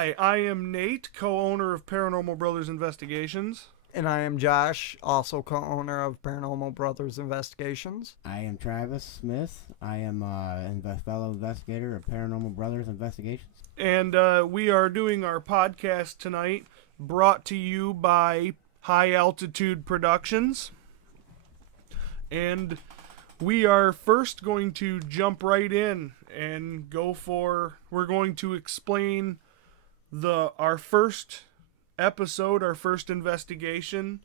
Hi, I am Nate, co-owner of Paranormal Brothers Investigations. And I am Josh, also co-owner of Paranormal Brothers Investigations. I am Travis Smith. I am a fellow investigator of Paranormal Brothers Investigations. And we are doing our podcast tonight, brought to you by High Altitude Productions. And we are first going to jump right in and we're going to explain our first episode, our first investigation,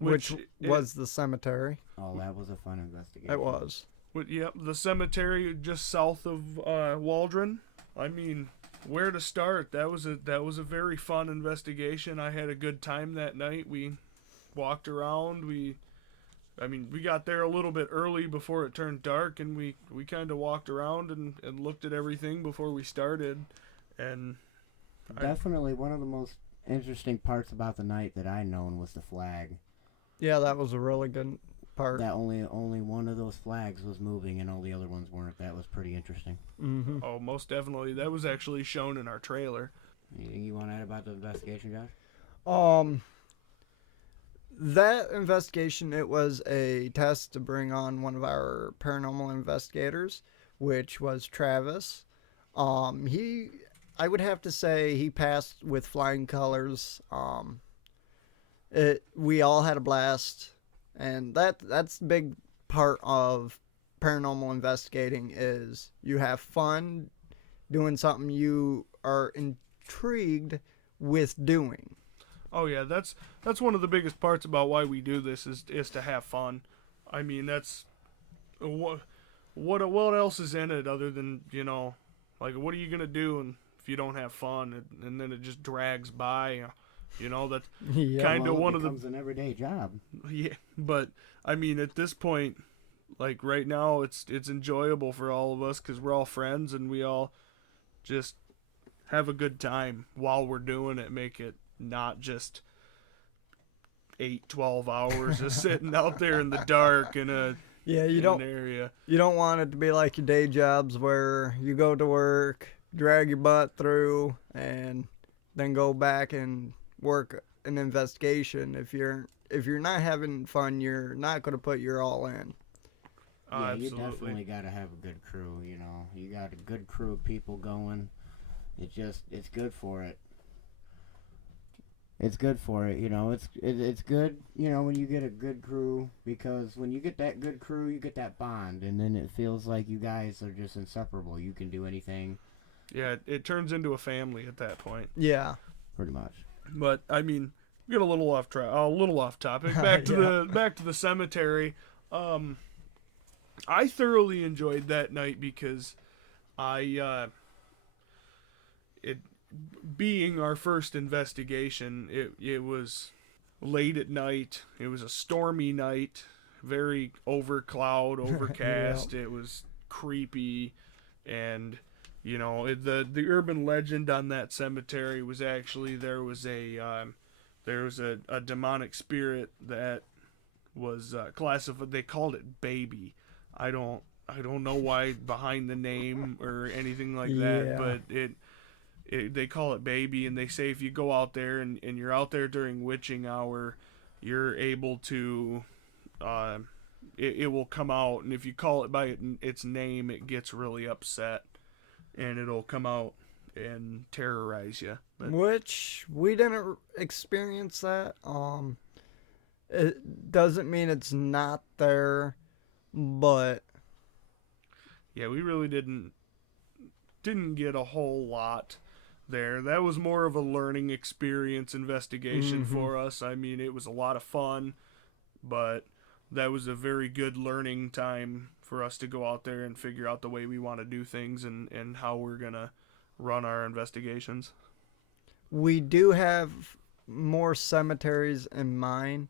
Which was the cemetery. Oh, that was a fun investigation. It was. Yep, the cemetery just south of Waldron. I mean, where to start? That was a very fun investigation. I had a good time that night. We walked around. We got there a little bit early before it turned dark, and we kind of walked around and looked at everything before we started. And definitely one of the most interesting parts about the night that I known was the flag. Yeah, that was a really good part. That only one of those flags was moving and all the other ones weren't. That was pretty interesting. Mm-hmm. Oh, most definitely. That was actually shown in our trailer. Anything you want to add about the investigation, Josh? That investigation, it was a test to bring on one of our paranormal investigators, which was Travis. I would have to say he passed with flying colors. We all had a blast, and that's the big part of paranormal investigating is you have fun doing something you are intrigued with doing. Oh yeah, that's one of the biggest parts about why we do this is to have fun. I mean, that's what else is in it other than, like, what are you gonna do if you don't have fun, and then it just drags by. That's kind of one of the. It becomes an everyday job. Yeah, but I mean, at this point, like right now, it's enjoyable for all of us because we're all friends and we all just have a good time while we're doing it. Make it not just 8-12 hours of sitting out there in the dark in an area. You don't want it to be like your day jobs where you go to work, drag your butt through, and then go back and work an investigation. If you're not having fun, you're not going to put your all in. Yeah, you Absolutely. definitely got to have a good crew. You got a good crew of people going. It's good for it. It's good for it, It's good, when you get a good crew, because when you get that good crew, you get that bond, and then it feels like you guys are just inseparable. You can do anything. Yeah, it turns into a family at that point. Yeah, pretty much. But I mean, we get a little off topic. Back to the cemetery. I thoroughly enjoyed that night because it being our first investigation, it was late at night. It was a stormy night, very overcast. It was creepy, and the urban legend on that cemetery was actually there was a demonic spirit that was classified. They called it Baby. I don't know why behind the name or anything like that, but they call it Baby, and they say if you go out there and you're out there during witching hour, you're able to it will come out, and if you call it by its name, it gets really upset and it'll come out and terrorize you. Which we didn't experience that. It doesn't mean it's not there, but yeah, we really didn't get a whole lot there. That was more of a learning experience investigation for us. I mean, it was a lot of fun, but that was a very good learning time for us to go out there and figure out the way we want to do things and how we're going to run our investigations. We do have more cemeteries in mind,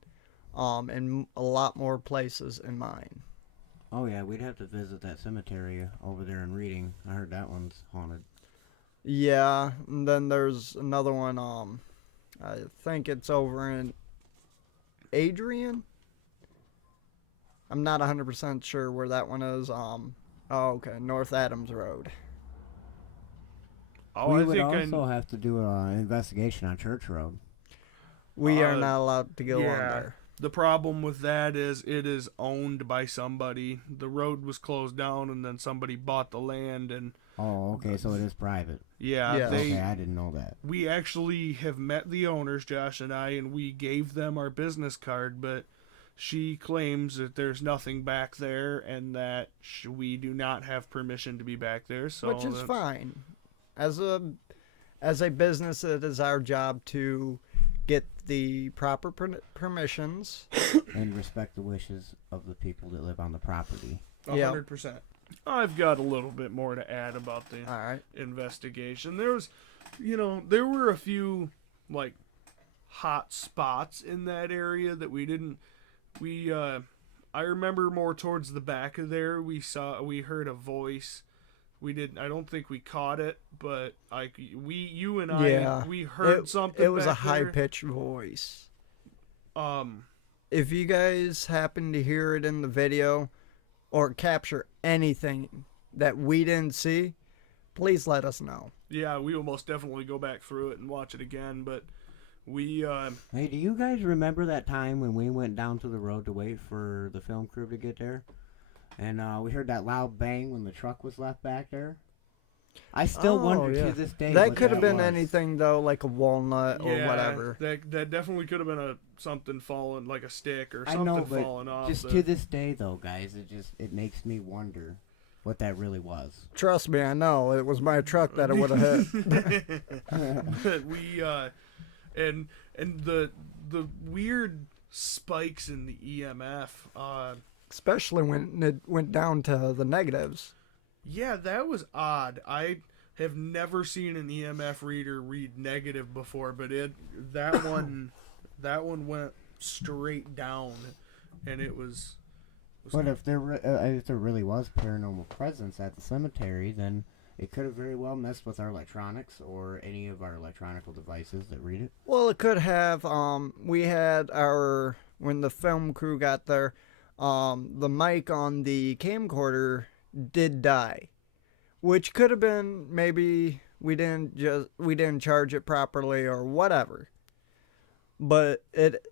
and a lot more places in mind. Oh yeah, we'd have to visit that cemetery over there in Reading. I heard that one's haunted. Yeah, and then there's another one, I think it's over in Adrian. I'm not 100% sure where that one is. Okay, North Adams Road. Oh, we I would think also have to do an investigation on Church Road. We are not allowed to go on there. The problem with that is it is owned by somebody. The road was closed down, and then somebody bought the land, and Oh, okay, so it is private. yeah, Yes. Okay, I didn't know that. we actually have met the owners, Josh and I, and we gave them our business card, but she claims that there's nothing back there and that we do not have permission to be back there. So Which is fine. As a business, it is our job to get the proper permissions. And respect the wishes of the people that live on the property. 100%. I've got a little bit more to add about the All right. investigation. There were a few like hot spots in that area that I remember more towards the back of there. We heard a voice. I don't think we caught it, but you and I, we heard something. It was back a high-pitched voice. there. If you guys happen to hear it in the video or capture anything that we didn't see, please let us know. Yeah, we will most definitely go back through it and watch it again, but we Hey, do you guys remember that time when we went down to the road to wait for the film crew to get there? And we heard that loud bang when the truck was left back there? I still wonder to this day That what could have been was. anything, though, like a walnut or whatever. That definitely could have been something falling, like a stick or I something know, but falling off. just to this day, though, guys, it makes me wonder what that really was. Trust me, I know. It was my truck that it would have hit. But and the weird spikes in the EMF. Especially when it went down to the negatives. Yeah, that was odd. I have never seen an EMF reader read negative before, but that one went straight down, and it was. But if there really was paranormal presence at the cemetery, then it could have very well messed with our electronics or any of our electronical devices that read it. Well, it could have. We had when the film crew got there, the mic on the camcorder did die, which could have been maybe we didn't charge it properly or whatever. But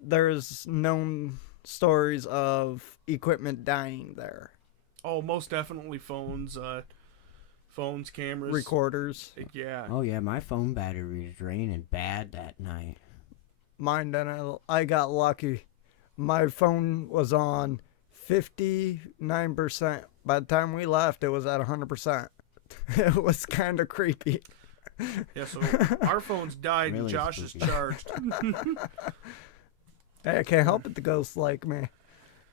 there's known stories of equipment dying there. Oh, most definitely phones, cameras, Recorders. Yeah. Oh yeah, my phone battery was draining bad that night. Mine didn't. I got lucky. My phone was on 59%. By the time we left, it was at 100%. It was kind of creepy. Yeah, so our phones died and Really Josh spooky. is charged. Hey, I can't help it, the ghosts like me.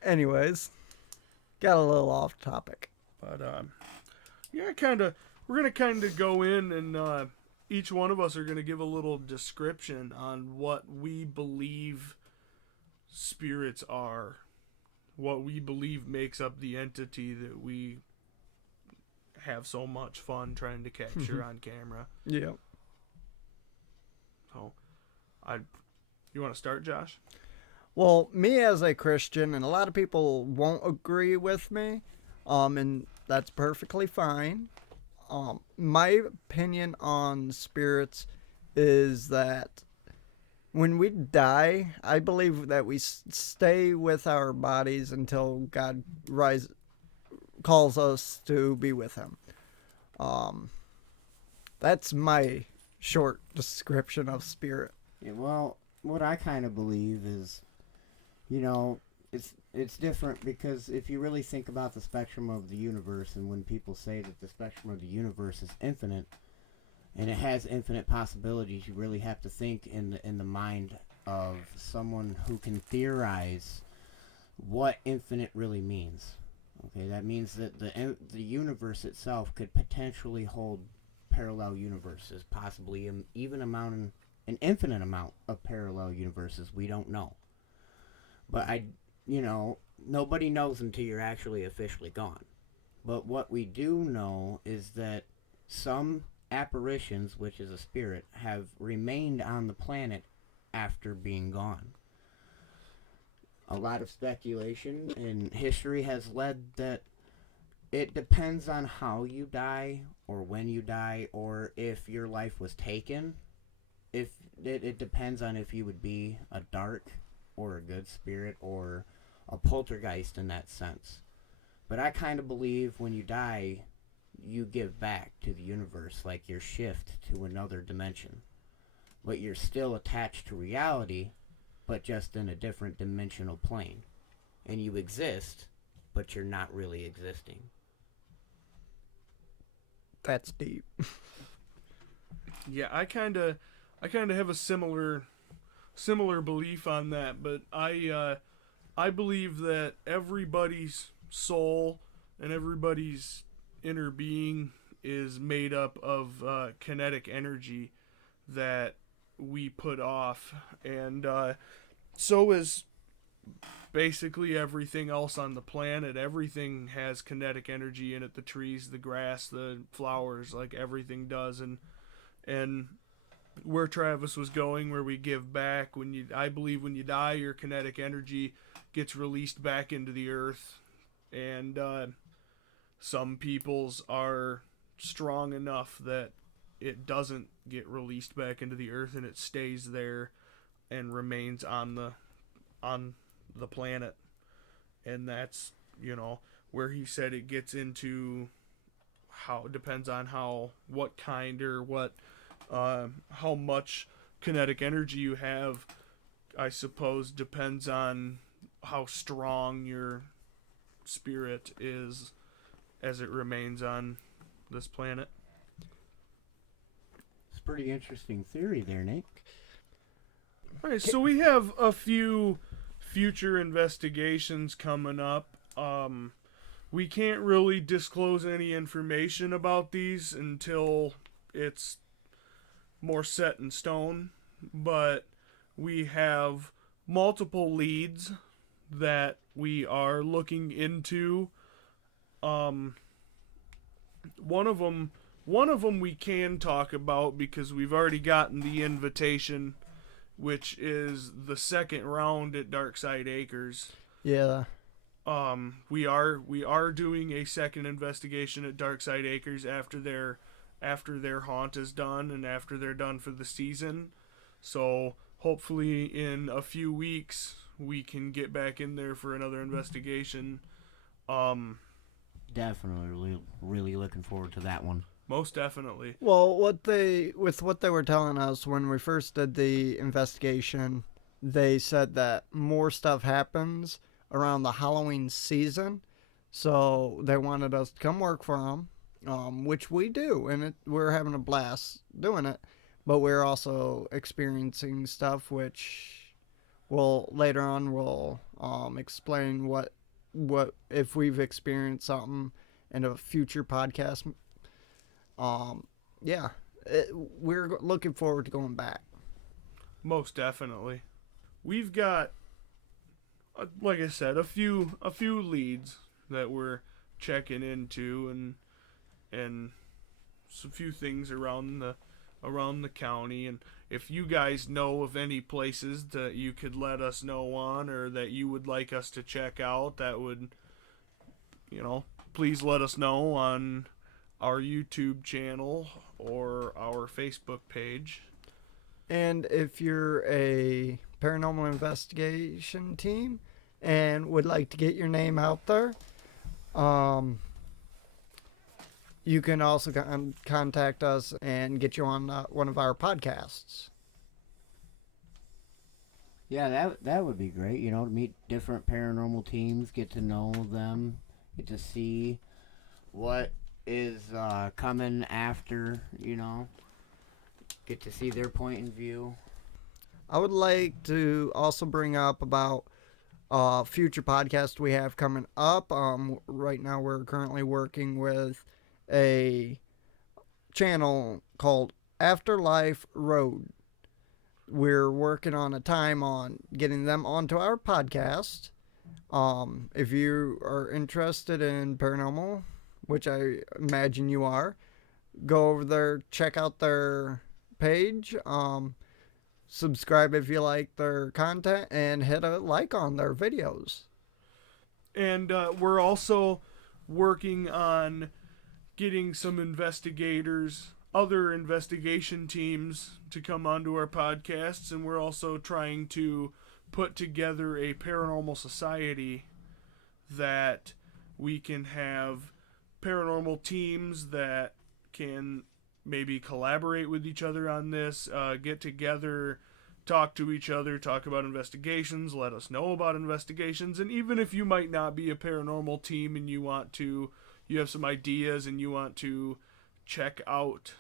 Anyways, got a little off topic. But yeah, we're gonna go in and each one of us are gonna give a little description on what we believe spirits are, what we believe makes up the entity that we have so much fun trying to capture on camera. Yeah. So, you want to start, Josh? Well, me as a Christian, and a lot of people won't agree with me, and that's perfectly fine. My opinion on spirits is that when we die, I believe that we stay with our bodies until God calls us to be with Him. That's my short description of spirit. Yeah, well, what I kind of believe is, it's different because if you really think about the spectrum of the universe, and when people say that the spectrum of the universe is infinite and it has infinite possibilities, you really have to think in the mind of someone who can theorize what infinite really means. Okay, that means that the universe itself could potentially hold parallel universes, possibly even an infinite amount of parallel universes. We don't know. But nobody knows until you're actually officially gone. But what we do know is that some apparitions, which is a spirit, have remained on the planet after being gone. A lot of speculation in history has led that It depends on how you die, or when you die, or if your life was taken. If it depends on if you would be a dark or a good spirit or a poltergeist in that sense. But I kind of believe when you die, you give back to the universe, like your shift to another dimension. But you're still attached to reality, but just in a different dimensional plane. And you exist, but you're not really existing. That's deep. Yeah, I kind of have a similar belief on that, but I believe that everybody's soul and everybody's inner being is made up of kinetic energy that we put off, and so is basically everything else on the planet. Everything has kinetic energy in it. The trees, the grass, the flowers, like everything does. And where Travis was going, where we give back, I believe when you die, your kinetic energy gets released back into the earth, and some people's are strong enough that it doesn't get released back into the earth and it stays there and remains on the planet. And that's, where he said it gets into how it depends on what kind or what how much kinetic energy you have, I suppose, depends on how strong your spirit is as it remains on this planet. It's a pretty interesting theory there, Nick. All right, so we have a few future investigations coming up. We can't really disclose any information about these until it's more set in stone, but we have multiple leads that we are looking into. One of them we can talk about because we've already gotten the invitation, which is the second round at Dark Syde Acres. Yeah. We are doing a second investigation at Dark Syde Acres after their haunt is done and after they're done for the season. So hopefully in a few weeks we can get back in there for another investigation. Definitely really looking forward to that one. Most definitely. Well, what they were telling us when we first did the investigation, they said that more stuff happens around the Halloween season, so they wanted us to come work for them, which we do, and we're having a blast doing it. But we're also experiencing stuff which later on we'll explain what if we've experienced something in a future podcast. We're looking forward to going back. Most definitely. We've got, like I said, a few leads that we're checking into, and a few things around the county. And if you guys know of any places that you could let us know on, or that you would like us to check out, that would, please let us know on our YouTube channel or our Facebook page. And if you're a paranormal investigation team and would like to get your name out there, you can also contact us and get you on one of our podcasts. Yeah, that would be great. To meet different paranormal teams, get to know them, get to see what is coming after, get to see their point of view. I would like to also bring up about future podcast we have coming up. Right now we're currently working with a channel called Afterlife Road. We're working on a time on getting them onto our podcast. If you are interested in paranormal, which I imagine you are, go over there, check out their page, subscribe if you like their content, and hit a like on their videos. And we're also working on getting some investigators, other investigation teams to come onto our podcasts, and we're also trying to put together a paranormal society that we can have paranormal teams that can maybe collaborate with each other on this, get together, talk to each other, talk about investigations, let us know about investigations, and even if you might not be a paranormal team and you have some ideas and you want to check out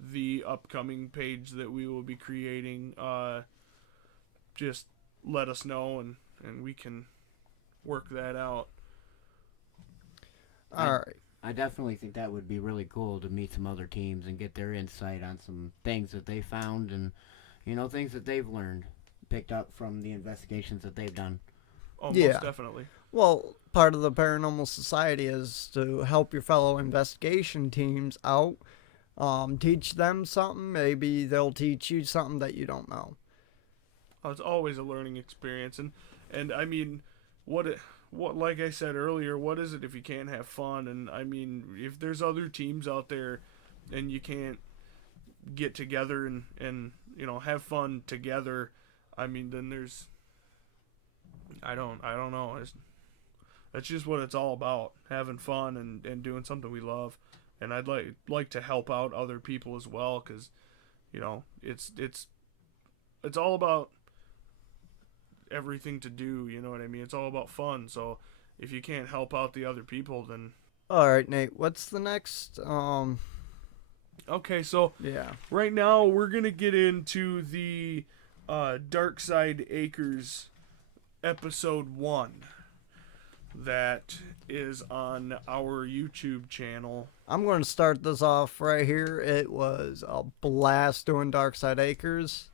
the upcoming page that we will be creating, just let us know and we can work that out. All right. I definitely think that would be really cool to meet some other teams and get their insight on some things that they found and, things that they've learned, picked up from the investigations that they've done. Oh, Yeah. most definitely. Well, part of the Paranormal Society is to help your fellow investigation teams out, teach them something. Maybe they'll teach you something that you don't know. It's always a learning experience, and I mean, what like I said earlier, what is it if you can't have fun? And I mean, if there's other teams out there, and you can't get together and have fun together, I mean, then there's I don't know. That's just what it's all about, having fun and doing something we love. And I'd like to help out other people as well, because it's all about everything to do, you know what I mean? It's all about fun. So if you can't help out the other people, then All right, Nate. What's the next? okay, so Yeah. right now we're gonna get into the Dark Syde Acres episode 1 that is on our YouTube channel. I'm going to start this off right here. It was a blast doing Dark Syde Acres.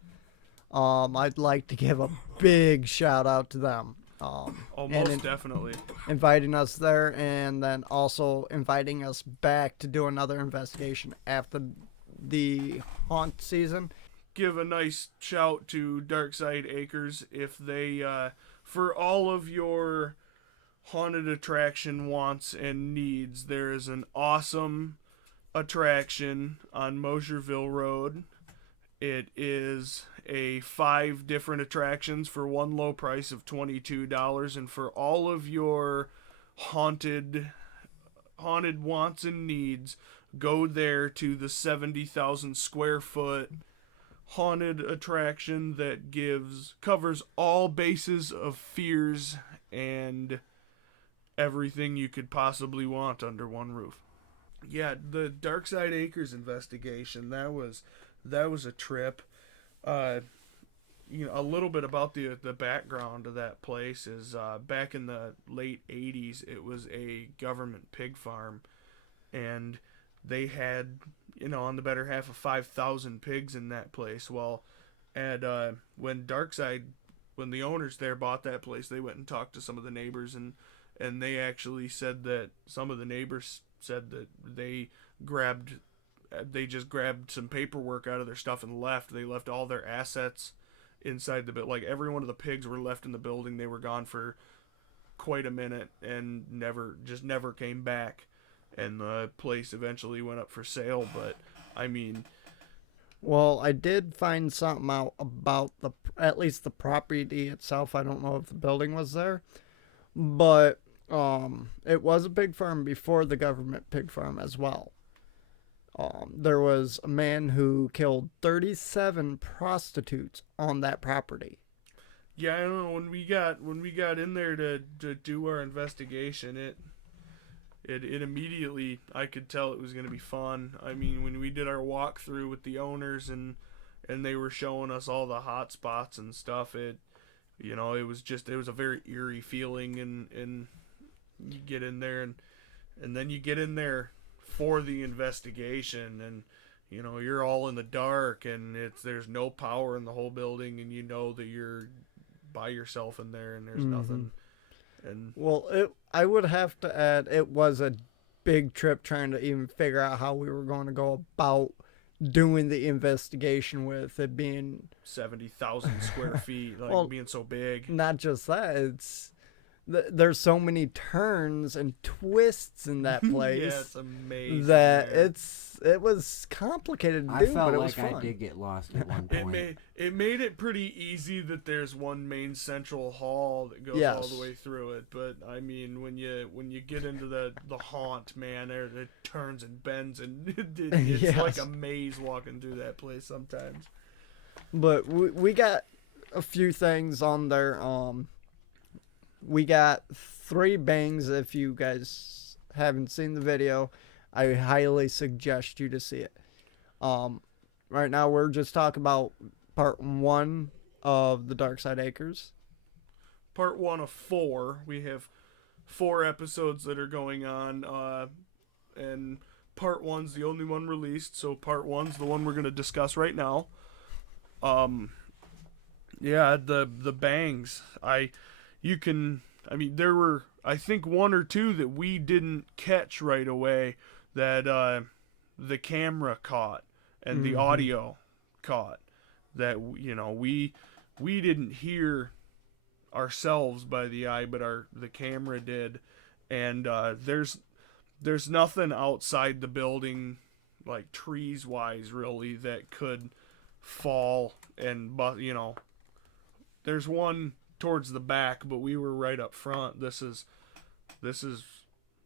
I'd like to give a big shout out to them. Most definitely. Inviting us there, and then also inviting us back to do another investigation after the haunt season. Give a nice shout to Dark Syde Acres if they, for all of your haunted attraction wants and needs, there is an awesome attraction on Mosherville Road. It is 5 different attractions for one low price of $22, and for all of your haunted wants and needs, go there to the 70,000 square foot haunted attraction that covers all bases of fears and everything you could possibly want under one roof. Yeah, the Dark Syde Acres investigation, that was a trip. A little bit about the background of that place is back in the late 80s, it was a government pig farm, and they had, on the better half of 5,000 pigs in that place. Well, and when the owners there bought that place, they went and talked to some of the neighbors, and they actually said that some of the neighbors said that they just grabbed some paperwork out of their stuff and left. They left all their assets inside the building. Like, every one of the pigs were left in the building. They were gone for quite a minute and never came back. And the place eventually went up for sale. But I mean, Well, I did find something out about at least the property itself. I don't know if the building was there, but it was a pig farm before the government pig farm as well. There was a man who killed 37 prostitutes on that property. yeah, I don't know, when we got in there to do our investigation, it immediately, I could tell it was going to be fun. I mean, when we did our walkthrough with the owners and they were showing us all the hot spots and stuff, it was a very eerie feeling, and you get in there and then you get in there for the investigation, and you're all in the dark, and there's no power in the whole building, and that you're by yourself in there, and there's nothing. And Well, I would have to add, it was a big trip trying to even figure out how we were going to go about doing the investigation with it being 70,000 square feet, like, Well, being so big. not just that, it's there's so many turns and twists in that place. Yeah, it's amazing. That man. it was complicated to I do, felt but it like was fun. I did get lost at one point. It made it pretty easy that there's one main central hall that goes all Yes. the way through it. But I mean, when you get into the haunt, man, it turns and bends and it's Yes. like a maze walking through that place sometimes. But we got a few things on there. We got 3 bangs. If you guys haven't seen the video, I highly suggest you to see it. Right now we're just talking about part 1 of the Dark Syde Acres. Part 1 of 4. We have 4 episodes that are going on, and part 1's the only one released. So part 1's the one we're going to discuss right now. Yeah, the bangs. There were, I think, 1 or 2 that we didn't catch right away that the camera caught and the audio caught. That, you know, we didn't hear ourselves by the eye, but the camera did. And there's nothing outside the building, like trees wise, really, that could fall and, you know, there's one towards the back, but we were right up front. This is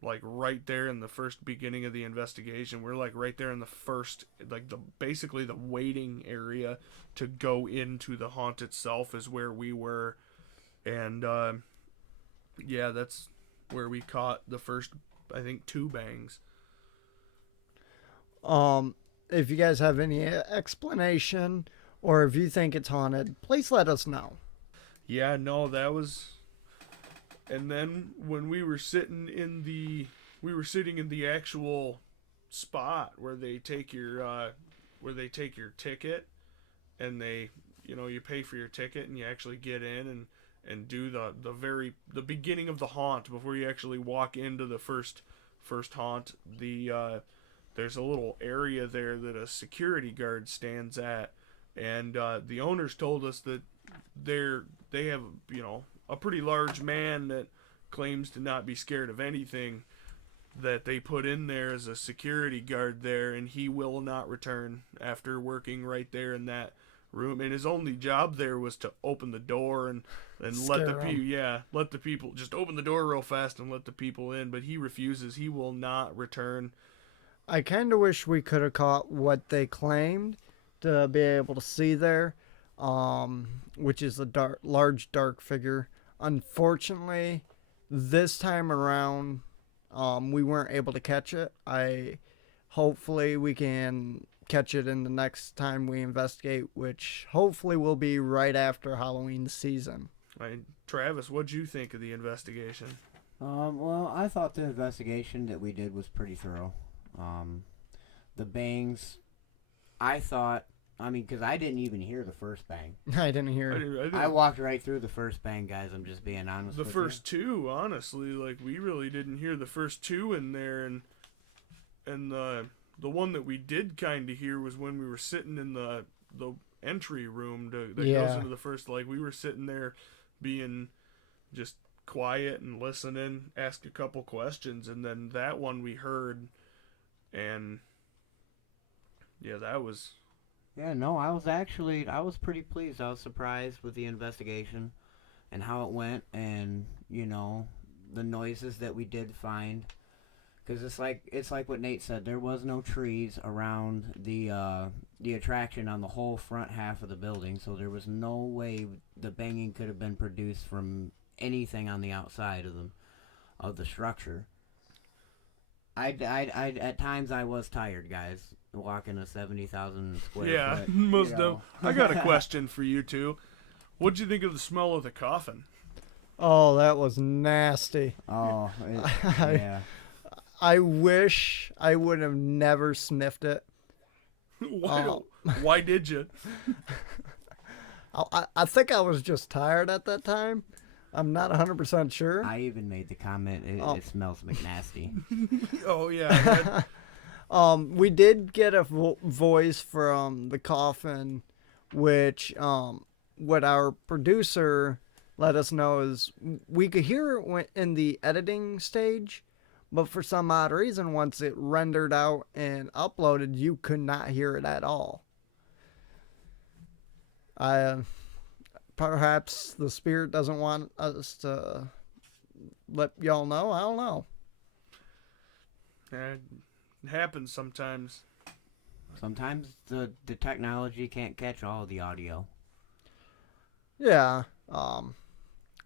like right there in the first beginning of the investigation. We're like right there in the first, like basically the waiting area to go into the haunt itself is where we were. And yeah, that's where we caught the first, I think, 2 bangs. If you guys have any explanation or if you think it's haunted, please let us know. Yeah, no, that was. And then when we were sitting in the actual spot where they take your ticket, and they, you know, you pay for your ticket and you actually get in and do the beginning of the haunt before you actually walk into the first haunt. There's a little area there that a security guard stands at, and the owners told us that they have, you know, a pretty large man that claims to not be scared of anything that they put in there as a security guard there, and he will not return after working right there in that room. And his only job there was to open the door and let the people just open the door real fast and let the people in. But he refuses. He will not return. I kind of wish we could have caught what they claimed to be able to see there, which is a large dark figure. Unfortunately, this time around, we weren't able to catch it. Hopefully we can catch it in the next time we investigate, which hopefully will be right after Halloween season. Travis, what'd you think of the investigation? Well, I thought the investigation that we did was pretty thorough. The bangs, because I didn't even hear the first bang. I didn't hear it. I walked right through the first bang, guys. I'm just being honest with you. The first 2, honestly, like, we really didn't hear the first 2 in there, and the one that we did kind of hear was when we were sitting in the entry room that goes into the first. Like, we were sitting there being just quiet and listening, ask a couple questions, and then that one we heard, and yeah, that was. Yeah, no, I was pretty pleased. I was surprised with the investigation and how it went, and, you know, the noises that we did find. Because it's like what Nate said. There was no trees around the attraction on the whole front half of the building, so there was no way the banging could have been produced from anything on the outside of the structure. I at times I was tired, guys, walking a 70,000 square foot. Yeah, most of. I got a question for you two. What'd you think of the smell of the coffin? Oh, that was nasty. Oh, yeah. I wish I would have never sniffed it. Why did you? I think I was just tired at that time. I'm not 100% sure. I even made the comment, it smells McNasty. Oh, yeah. We did get a voice from the coffin, which what our producer let us know is we could hear it in the editing stage, but for some odd reason, once it rendered out and uploaded, you could not hear it at all. Perhaps the spirit doesn't want us to let y'all know. I don't know. It happens sometimes. Sometimes the technology can't catch all the audio. Yeah.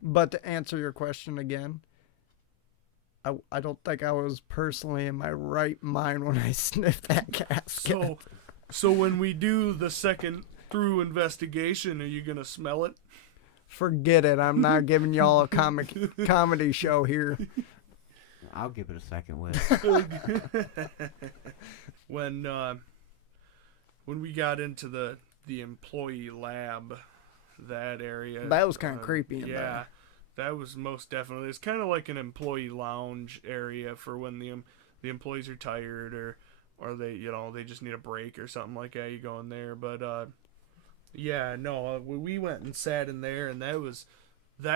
But to answer your question again, I don't think I was personally in my right mind when I sniffed that casket. So when we do the second through investigation, are you gonna smell it? Forget it. I'm not giving y'all a comedy show here. I'll give it a second whiff. When we got into the employee lab, that area, That was kind of creepy in yeah, there. that was most definitely. It's kind of like an employee lounge area for when the employees are tired or they they just need a break or something like that. You go in there, but yeah, no, we went and sat in there, and that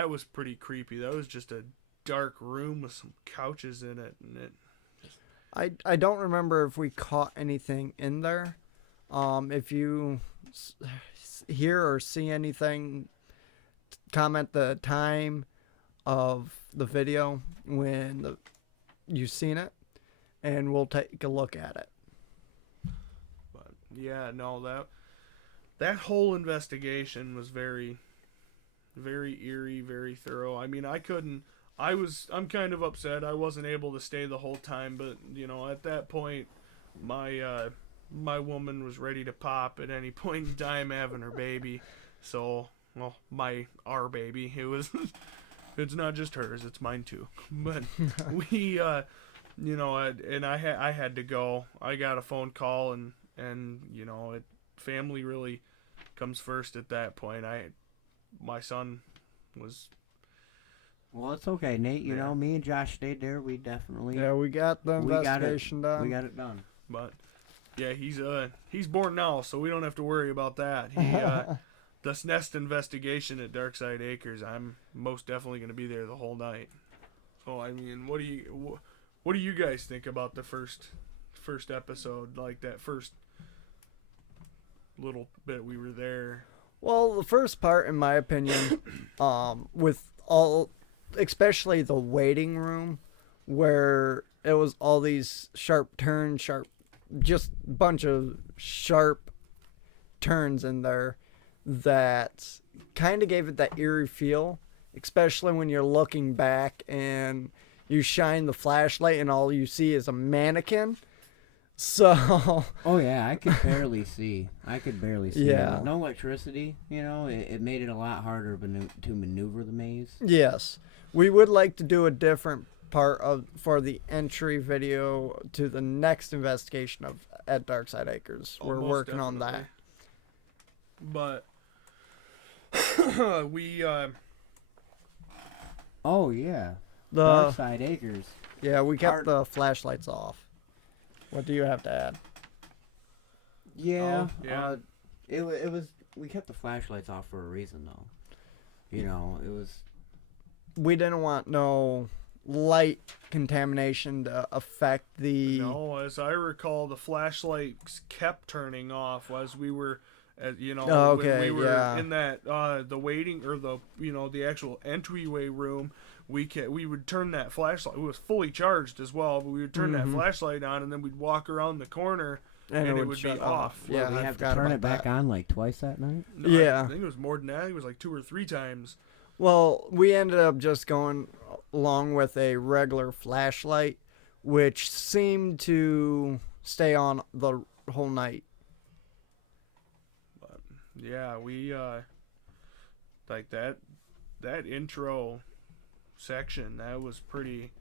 was pretty creepy. That was just a dark room with some couches in it, and it. I don't remember if we caught anything in there. If you hear or see anything, comment the time of the video when you've seen it, and we'll take a look at it. But yeah, no, that whole investigation was very, very eerie, very thorough. I mean, I'm kind of upset I wasn't able to stay the whole time, but at that point, my woman was ready to pop at any point in time having her baby. So, well, our baby. It's not just hers, it's mine too. But we, and I had to go. I got a phone call, and family really comes first at that point. My son was. Well, it's okay, Nate. You know, me and Josh stayed there. We definitely. Yeah, we got the investigation done. We got it done. But yeah, he's born now, so we don't have to worry about that. This next investigation at Dark Syde Acres, I'm most definitely going to be there the whole night. So I mean, what do you guys think about the first episode, like that first little bit we were there? Well, the first part, in my opinion, with especially the waiting room, where it was all these sharp turns, just bunch of sharp turns in there that kind of gave it that eerie feel, especially when you're looking back and you shine the flashlight and all you see is a mannequin. So. Oh yeah, I could barely see. Yeah. With no electricity, it made it a lot harder to maneuver the maze. Yes, we would like to do a different part for the entry video to the next investigation at Dark Syde Acres. We're working on that. But we oh yeah, the Dark Syde Acres. Yeah, we kept the flashlights off. What do you have to add? Yeah, yeah. It was we kept the flashlights off for a reason though. It was. We didn't want no light contamination to affect the. No, as I recall, the flashlights kept turning off as we were, when we were in that the waiting or the actual entryway room. We would turn that flashlight. It was fully charged as well, but we would turn that flashlight on, and then we'd walk around the corner, and it would be off. Yeah, we have to turn it back on like twice that night. No, yeah, I think it was more than that. It was like 2 or 3 times. Well, we ended up just going along with a regular flashlight, which seemed to stay on the whole night. But yeah, we like that intro section, that was pretty.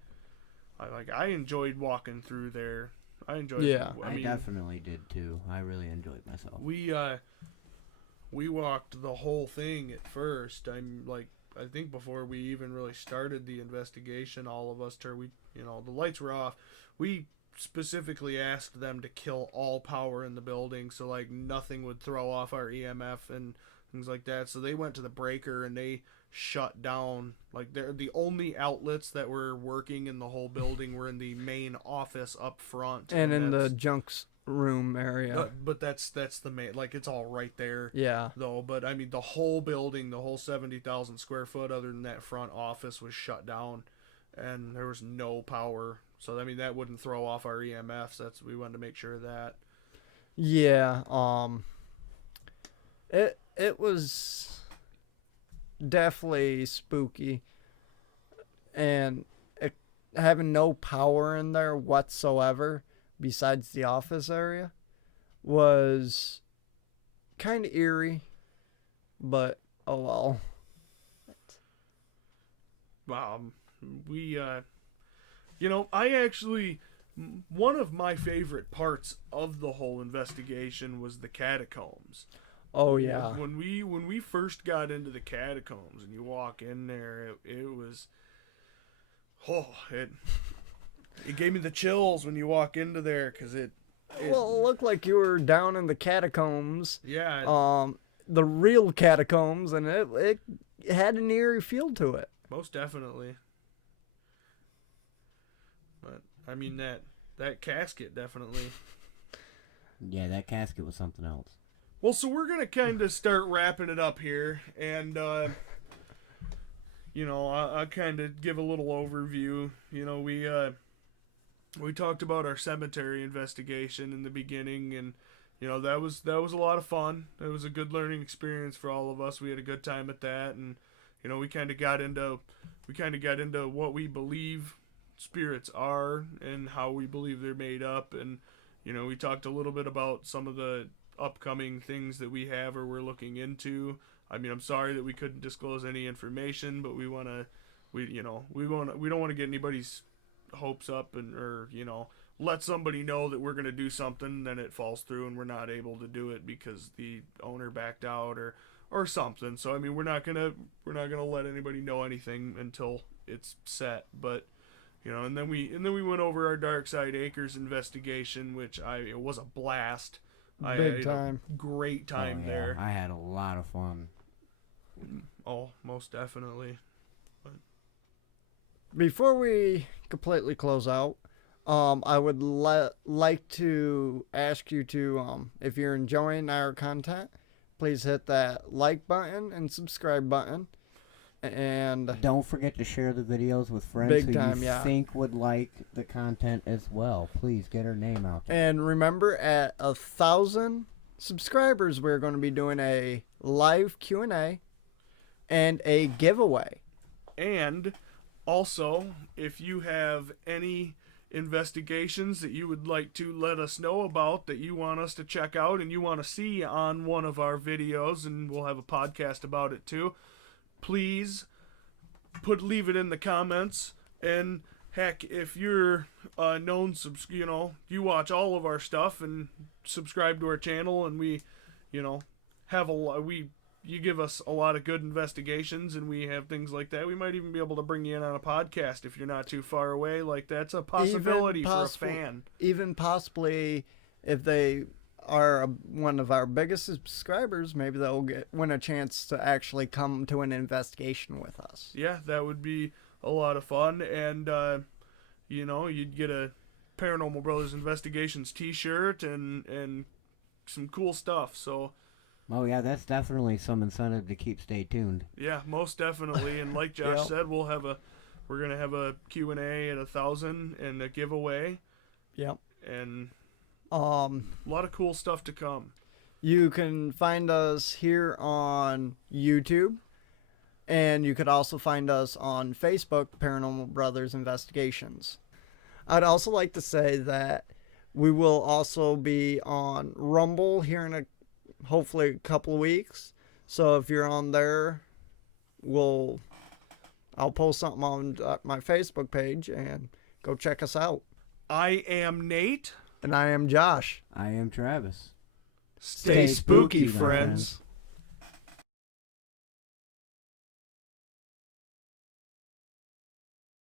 I enjoyed walking through there. I enjoyed. Yeah, I definitely did too. I really enjoyed myself. We walked the whole thing at first. I think before we even really started the investigation, all of us the lights were off. We specifically asked them to kill all power in the building, so nothing would throw off our EMF and things like that. So they went to the breaker and they shut down. Like they're the only outlets that were working in the whole building were in the main office up front And in the junks room area. But that's the main, like it's all right there. Yeah. Though, but I mean the whole building, the whole 70,000 square foot, other than that front office, was shut down, and there was no power. So I mean that wouldn't throw off our EMFs. We wanted to make sure of that. Yeah. It was definitely spooky, and having no power in there whatsoever besides the office area was kind of eerie, but oh well. We I actually, one of my favorite parts of the whole investigation was the catacombs. Oh yeah. When we first got into the catacombs and you walk in there, it was, it gave me the chills when you walk into there, because it looked like you were down in the catacombs. Yeah. The real catacombs, and it had an eerie feel to it. Most definitely. But I mean that casket definitely. Yeah, that casket was something else. Well, so we're going to kind of start wrapping it up here, and, I'll kind of give a little overview. We talked about our cemetery investigation in the beginning, and, that was a lot of fun. It was a good learning experience for all of us. We had a good time at that, and, we kind of got into what we believe spirits are and how we believe they're made up, and, we talked a little bit about some of the upcoming things that we have or we're looking into. I mean, I'm sorry that we couldn't disclose any information, but we don't want to get anybody's hopes up or let somebody know that we're going to do something, then it falls through and we're not able to do it because the owner backed out or something. So I mean, we're not going to let anybody know anything until it's set, but and then we went over our Dark Syde Acres investigation, which it was a blast. Big time. Great time there. I had a lot of fun. Oh, most definitely. But before we completely close out, I would like to ask you to, if you're enjoying our content, please hit that like button and subscribe button. And don't forget to share the videos with friends big who time, you think would like the content as well. Please get our name out there. And remember, at 1,000 subscribers, we're going to be doing a live Q&A and a giveaway. And also, if you have any investigations that you would like to let us know about, that you want us to check out and you want to see on one of our videos, and we'll have a podcast about it too, please leave it in the comments. And heck, if you're known, you watch all of our stuff and subscribe to our channel, and we, have you give us a lot of good investigations, and we have things like that. We might even be able to bring you in on a podcast if you're not too far away. Like, that's a possibility for a fan. Even possibly, if they are one of our biggest subscribers, maybe they'll win a chance to actually come to an investigation with us. Yeah, that would be a lot of fun, and you'd get a Paranormal Brothers Investigations t-shirt and some cool stuff. So oh yeah, that's definitely some incentive to stay tuned. Yeah, most definitely. And like Josh said, we're gonna have a Q&A at 1,000 and a giveaway. Yep. And a lot of cool stuff to come. You can find us here on YouTube, and you could also find us on Facebook, Paranormal Brothers Investigations. I'd also like to say that we will also be on Rumble here in hopefully a couple of weeks. So if you're on there, I'll post something on my Facebook page, and go check us out. I am Nate. And I am Josh. I am Travis. Stay spooky, friends.